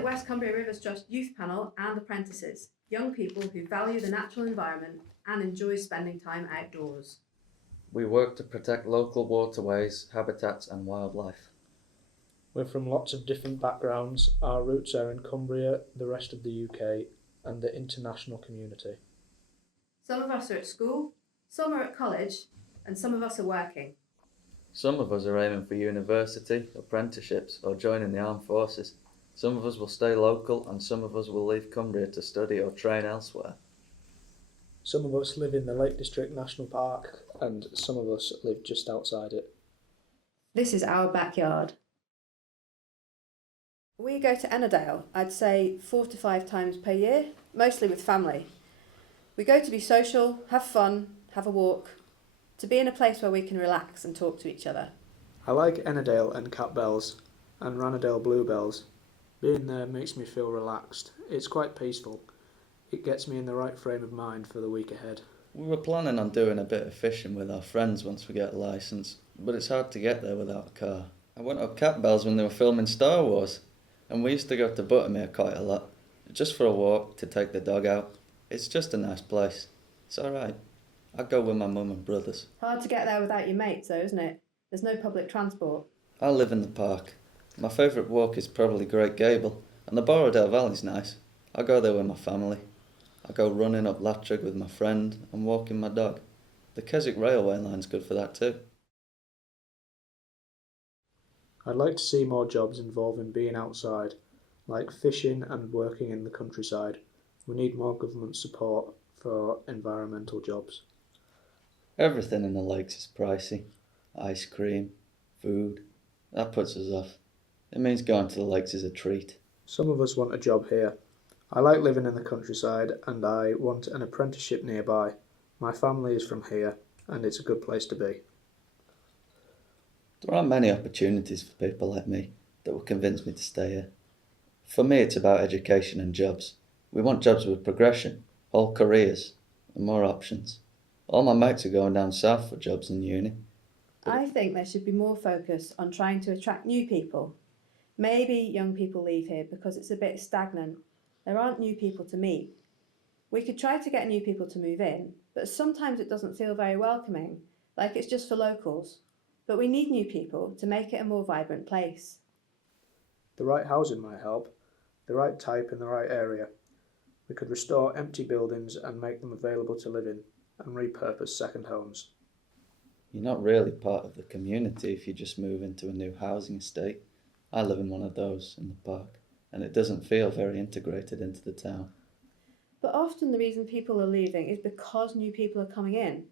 the West Cumbria Rivers Trust Youth Panel and Apprentices, young people who value the natural environment and enjoy spending time outdoors. We work to protect local waterways, habitats and wildlife. We're from lots of different backgrounds. Our roots are in Cumbria, the rest of the UK and the international community. Some of us are at school, some are at college, and some of us are working. Some of us are aiming for university, apprenticeships or joining the armed forces. Some of us will stay local and some of us will leave Cumbria to study or train elsewhere. Some of us live in the Lake District National Park and some of us live just outside it. This is our backyard. We go to Ennerdale, I'd say 4 to 5 times per year, mostly with family. We go to be social, have fun, have a walk, to be in a place where we can relax and talk to each other. I like Ennerdale and Cat Bells and Ranadale Bluebells. Being there makes me feel relaxed. It's quite peaceful. It gets me in the right frame of mind for the week ahead. We were planning on doing a bit of fishing with our friends once we get a licence, but it's hard to get there without a car. I went up Cat Bells when they were filming Star Wars, and we used to go to Buttermere quite a lot, just for a walk, to take the dog out. It's just a nice place. It's alright. I'd go with my mum and brothers. Hard to get there without your mates though, isn't it? There's no public transport. I live in the park. My favourite walk is probably Great Gable, and the Borrowdale Valley's nice. I go there with my family. I go running up Latrig with my friend and walking my dog. The Keswick railway line's good for that too. I'd like to see more jobs involving being outside, like fishing and working in the countryside. We need more government support for environmental jobs. Everything in the lakes is pricey. Ice cream, food. That puts us off. It means going to the lakes is a treat. Some of us want a job here. I like living in the countryside and I want an apprenticeship nearby. My family is from here and it's a good place to be. There aren't many opportunities for people like me that will convince me to stay here. For me, it's about education and jobs. We want jobs with progression, whole careers, and more options. All my mates are going down south for jobs in uni. I think there should be more focus on trying to attract new people. Maybe young people leave here because it's a bit stagnant. There aren't new people to meet. We could try to get new people to move in, but sometimes it doesn't feel very welcoming, like it's just for locals. But we need new people to make it a more vibrant place. The right housing might help, the right type in the right area. We could restore empty buildings and make them available to live in and repurpose second homes. You're not really part of the community if you just move into a new housing estate. I live in one of those in the park, and it doesn't feel very integrated into the town. But often the reason people are leaving is because new people are coming in.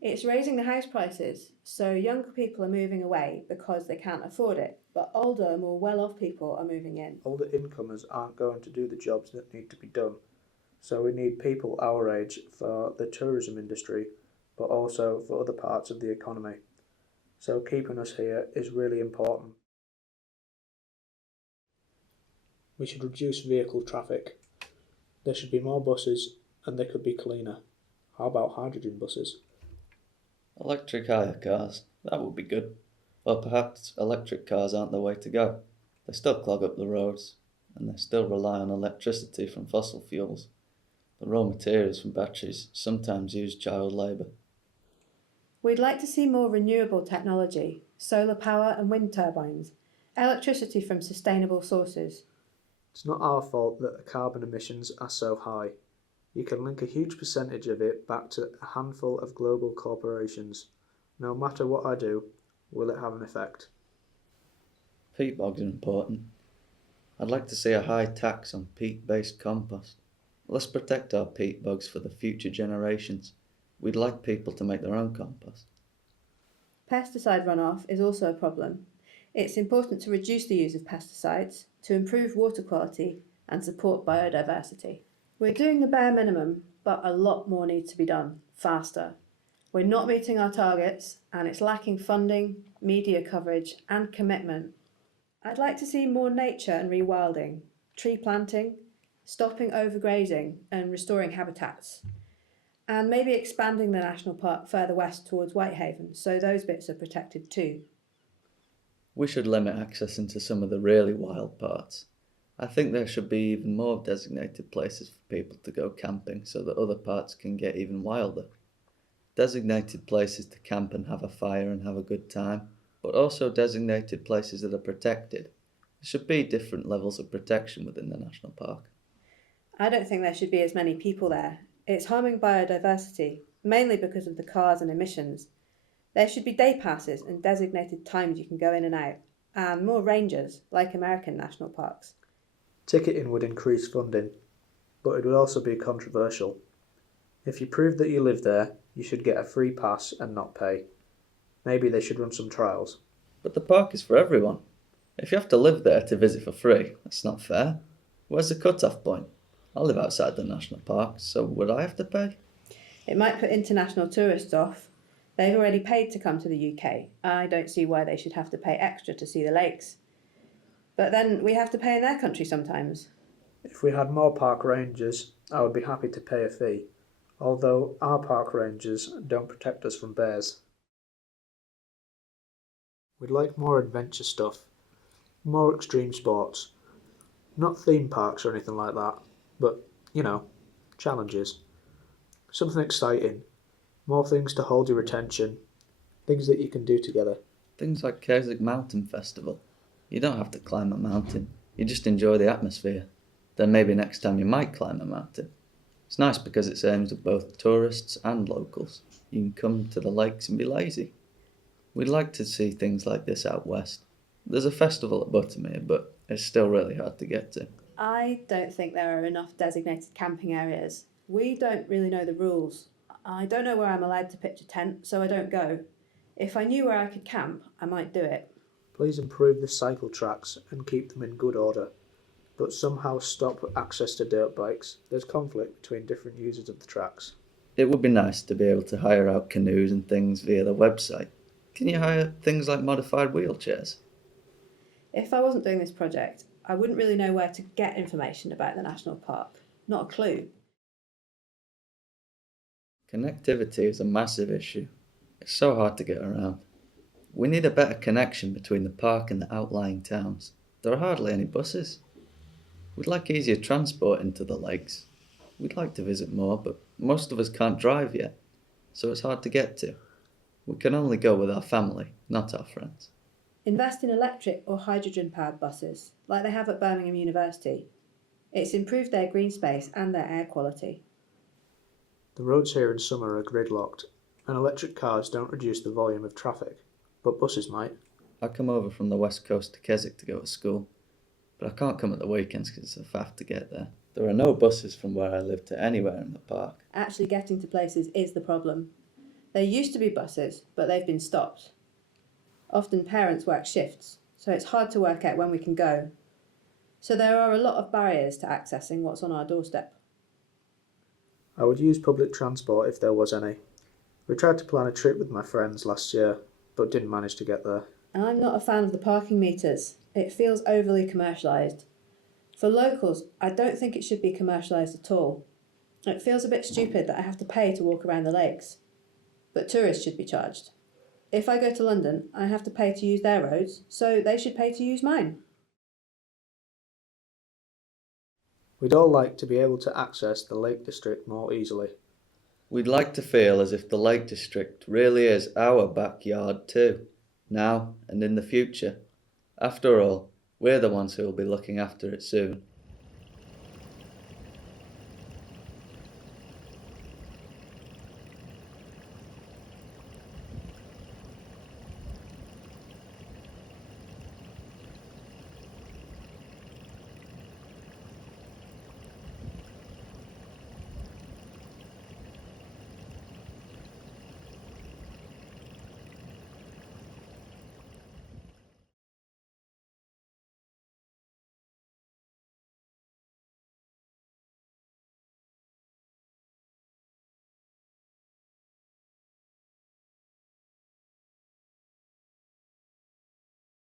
It's raising the house prices, so younger people are moving away because they can't afford it, but older, more well-off people are moving in. Older incomers aren't going to do the jobs that need to be done, so we need people our age for the tourism industry, but also for other parts of the economy. So keeping us here is really important. We should reduce vehicle traffic. There should be more buses and they could be cleaner. How about hydrogen buses? Electric hire cars, that would be good. Or perhaps electric cars aren't the way to go. They still clog up the roads, and they still rely on electricity from fossil fuels. The raw materials from batteries sometimes use child labour. We'd like to see more renewable technology, solar power and wind turbines, electricity from sustainable sources. It's not our fault that the carbon emissions are so high. You can link a huge percentage of it back to a handful of global corporations. No matter what I do, will it have an effect? Peat bogs are important. I'd like to see a high tax on peat-based compost. Let's protect our peat bogs for the future generations. We'd like people to make their own compost. Pesticide runoff is also a problem. It's important to reduce the use of pesticides, to improve water quality and support biodiversity. We're doing the bare minimum, but a lot more needs to be done, faster. We're not meeting our targets and it's lacking funding, media coverage and commitment. I'd like to see more nature and rewilding, tree planting, stopping overgrazing and restoring habitats. And maybe expanding the national park further west towards Whitehaven so those bits are protected too. We should limit access into some of the really wild parts. I think there should be even more designated places for people to go camping so that other parts can get even wilder. Designated places to camp and have a fire and have a good time, but also designated places that are protected. There should be different levels of protection within the national park. I don't think there should be as many people there. It's harming biodiversity, mainly because of the cars and emissions. There should be day passes and designated times you can go in and out, and more rangers, like American national parks. Ticketing would increase funding, but it would also be controversial. If you prove that you live there, you should get a free pass and not pay. Maybe they should run some trials. But the park is for everyone. If you have to live there to visit for free, that's not fair. Where's the cut-off point? I live outside the national park, so would I have to pay? It might put international tourists off. They've already paid to come to the UK. I don't see why they should have to pay extra to see the lakes. But then we have to pay in their country sometimes. If we had more park rangers, I would be happy to pay a fee, although our park rangers don't protect us from bears. We'd like more adventure stuff, more extreme sports. Not theme parks or anything like that, but, challenges. Something exciting, more things to hold your attention, things that you can do together. Things like Keswick Mountain Festival. You don't have to climb a mountain, you just enjoy the atmosphere. Then maybe next time you might climb a mountain. It's nice because it's aimed at both tourists and locals. You can come to the lakes and be lazy. We'd like to see things like this out west. There's a festival at Buttermere, but it's still really hard to get to. I don't think there are enough designated camping areas. We don't really know the rules. I don't know where I'm allowed to pitch a tent, so I don't go. If I knew where I could camp, I might do it. Please improve the cycle tracks and keep them in good order, but somehow stop access to dirt bikes. There's conflict between different users of the tracks. It would be nice to be able to hire out canoes and things via the website. Can you hire things like modified wheelchairs? If I wasn't doing this project, I wouldn't really know where to get information about the national park. Not a clue. Connectivity is a massive issue. It's so hard to get around. We need a better connection between the park and the outlying towns. There are hardly any buses. We'd like easier transport into the lakes. We'd like to visit more, but most of us can't drive yet, so it's hard to get to. We can only go with our family, not our friends. Invest in electric or hydrogen-powered buses, like they have at Birmingham University. It's improved their green space and their air quality. The roads here in summer are gridlocked, and electric cars don't reduce the volume of traffic, but buses might. I come over from the west coast to Keswick to go to school, but I can't come at the weekends because it's a faff to get there. There are no buses from where I live to anywhere in the park. Actually getting to places is the problem. There used to be buses, but they've been stopped. Often parents work shifts, so it's hard to work out when we can go. So there are a lot of barriers to accessing what's on our doorstep. I would use public transport if there was any. We tried to plan a trip with my friends last year, but didn't manage to get there. I'm not a fan of the parking meters. It feels overly commercialised. For locals, I don't think it should be commercialised at all. It feels a bit stupid that I have to pay to walk around the lakes. But tourists should be charged. If I go to London, I have to pay to use their roads, so they should pay to use mine. We'd all like to be able to access the Lake District more easily. We'd like to feel as if the Lake District really is our backyard too, now and in the future. After all, we're the ones who will be looking after it soon,